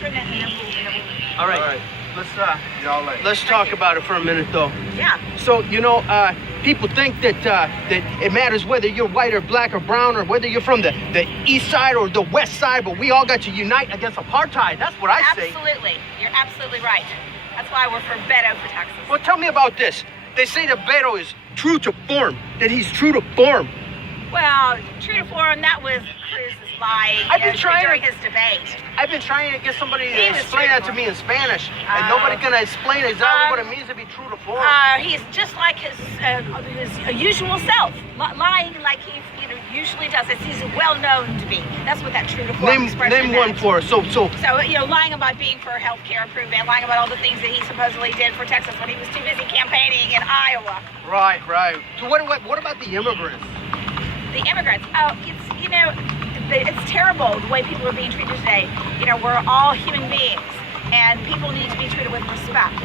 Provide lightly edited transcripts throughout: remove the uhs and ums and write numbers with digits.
picture and then we'll... All right. Let's talk about it for a minute, though. Yeah. So, people think that it matters whether you're white or black or brown or whether you're from the east side or the west side, but we all got to unite against apartheid. That's what I say. Absolutely. You're absolutely right. That's why we're for Beto for Texas. Well, tell me about this. They say that Beto is true to form, that he's true to form. Well, true to form, that was Cruz's lie during his debate. I've been trying to get somebody to explain that to me in Spanish, and nobody can explain exactly what it means to be true to form. He's just like his usual self, lying like he usually does. He's well known to be. That's what that true to form expression Name one for us. So lying about being for health care improvement, lying about all the things that he supposedly did for Texas when he was too busy campaigning in Iowa. Right. So what about the immigrants? The immigrants. Oh, it's terrible the way people are being treated today. We're all human beings, and people need to be treated with respect.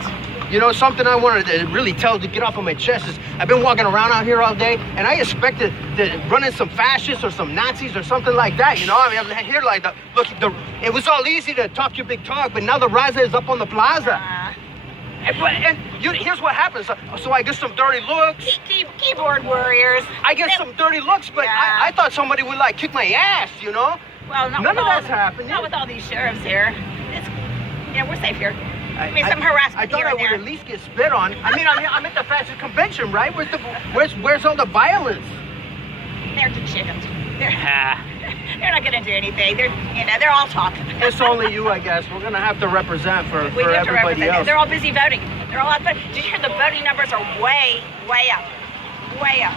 Something I wanted to really to get off of my chest is I've been walking around out here all day, and I expected to run in some fascists or some Nazis or something like that. I'm here like it was all easy to talk your big talk, but now the Raza is up on the plaza. Here's what happens. So I get some dirty looks. Keyboard warriors. I get some dirty looks, but I thought somebody would kick my ass, Well, none of that's happening. Not with all these sheriffs here. We're safe here. Some harassment. I thought I would at least get spit on. I'm at the fascist convention, right? Where's all the violence? They're the chickens. They're not gonna do anything. They're all talk. It's only you, I guess. We're gonna have to represent for everybody else. They're all busy voting. They're all out voting. Did you hear the voting numbers are way up? Way up.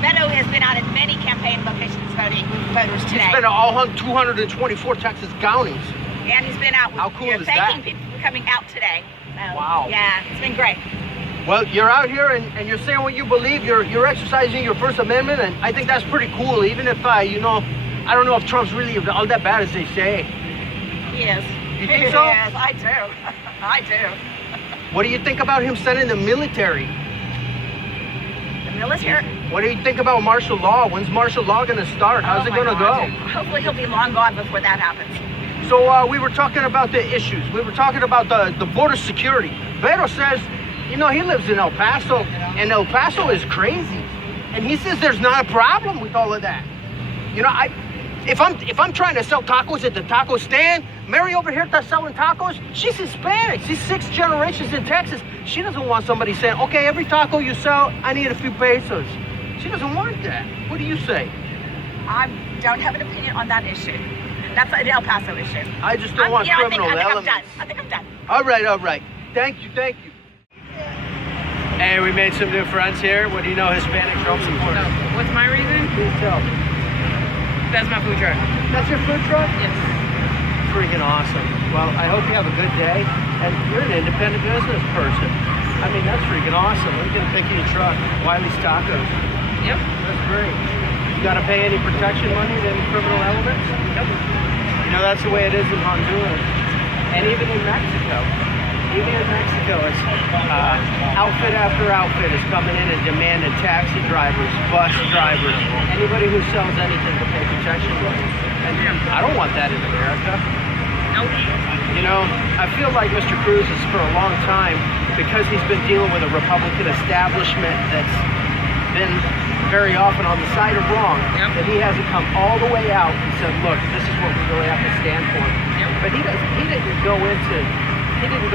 Beto has been out at many campaign locations voting voters today. He's been at all 224 Texas counties. And he's been out with, How cool is thanking people for coming out today. Wow. Yeah, it's been great. Well, you're out here and you're saying what you believe. You're exercising your First Amendment, and I think that's pretty cool. Even if I don't know if Trump's really all that bad as they say. He is. You think so? Yes, I do. I do. What do you think about him sending the military? The military? What do you think about martial law? When's martial law going to start? How's it going to go? Hopefully he'll be long gone before that happens. So we were talking about the issues. We were talking about the border security. Beto says, he lives in El Paso, and El Paso is crazy. And he says there's not a problem with all of that. If I'm trying to sell tacos at the taco stand, Mary over here that's selling tacos, she's Hispanic. She's 6 generations in Texas. She doesn't want somebody saying, okay, every taco you sell, I need a few pesos. She doesn't want that. What do you say? I don't have an opinion on that issue. That's an El Paso issue. I just don't want criminal elements. I think I'm done. All right. Thank you. Hey, we made some new friends here. What do you know, Hispanic Trump supporters? What's my reason? Please tell. That's my food truck. That's your food truck? Yes. Freaking awesome. Well, I hope you have a good day. And you're an independent business person. That's freaking awesome. We're going to pick you a truck. Wiley's Tacos. Yep. That's great. You got to pay any protection money to any criminal elements? Nope. That's the way it is in Honduras. And even in Mexico. It's outfit after outfit is coming in and demanding taxi drivers, bus drivers, anybody who sells anything to pay protection money. And I don't want that in America. Nope. I feel like Mr. Cruz is for a long time, because he's been dealing with a Republican establishment that's been very often on the side of wrong, that he hasn't come all the way out and said, look, this is what we really have to stand for. But he didn't go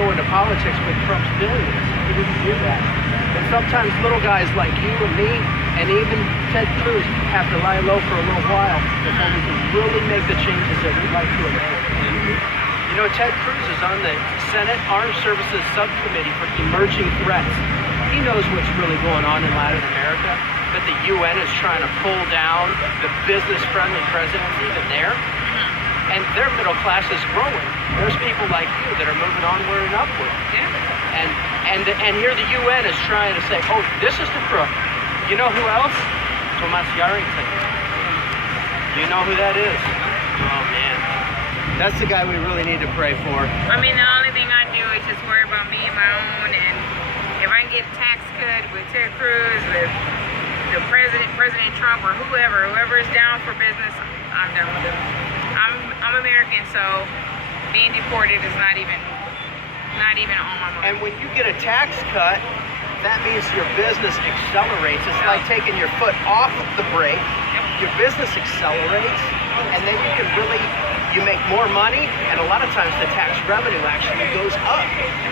into politics with Trump's billions. He didn't do that. And sometimes little guys like you and me, and even Ted Cruz, have to lie low for a little while before we can really make the changes that we'd like to make. Ted Cruz is on the Senate Armed Services Subcommittee for Emerging Threats. He knows what's really going on in Latin America, that the UN is trying to pull down the business-friendly presidents even there. And their middle class is growing. There's people like you that are moving onward and upward. And here the UN is trying to say, oh, this is the crook. You know who else? Tomas Yarrington. Do you know who that is? Oh, man. That's the guy we really need to pray for. The only thing I do is just worry about me and my own, and if I can get a tax cut with Ted Cruz, with the President Trump, or whoever is down for business, I'm done with it. I'm American, so being deported is not even on my mind. And when you get a tax cut, that means your business accelerates. It's like taking your foot off the brake. Your business accelerates, and then you make more money, and a lot of times the tax revenue actually goes up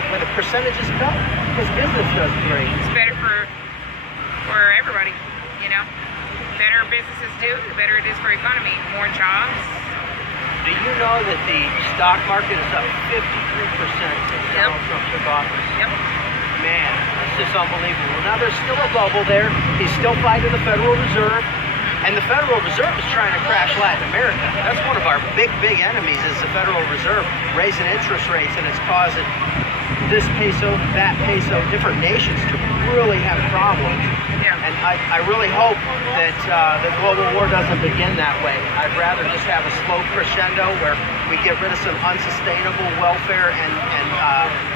when the percentage is cut, because business does great. It's better for everybody, you know. The better businesses do, the better it is for economy. More jobs. Do you know that the stock market is up 53% since Donald Trump took office? Yep. Man, that's just unbelievable. Now there's still a bubble there. He's still fighting the Federal Reserve. And the Federal Reserve is trying to crash Latin America. That's one of our big enemies is the Federal Reserve raising interest rates, and it's causing this peso, that peso, different nations to really have problems. Yeah. And I really hope that the global war doesn't begin that way. I'd rather just have a slow crescendo where we get rid of some unsustainable welfare and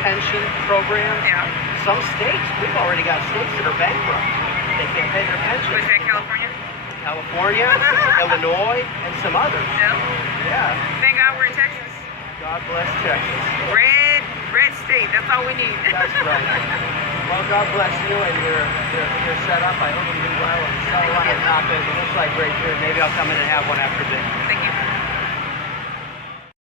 pension programs. Yeah. Some states, we've already got states that are bankrupt. They can't pay their pension. Was that California? California, Illinois, and some others. No. Yeah. Thank God we're in Texas. God bless Texas. Red state. That's all we need. That's right. Well, God bless you and your setup. I hope you do well and sell a lot of tacos. It looks like great food. Maybe I'll come in and have one after this.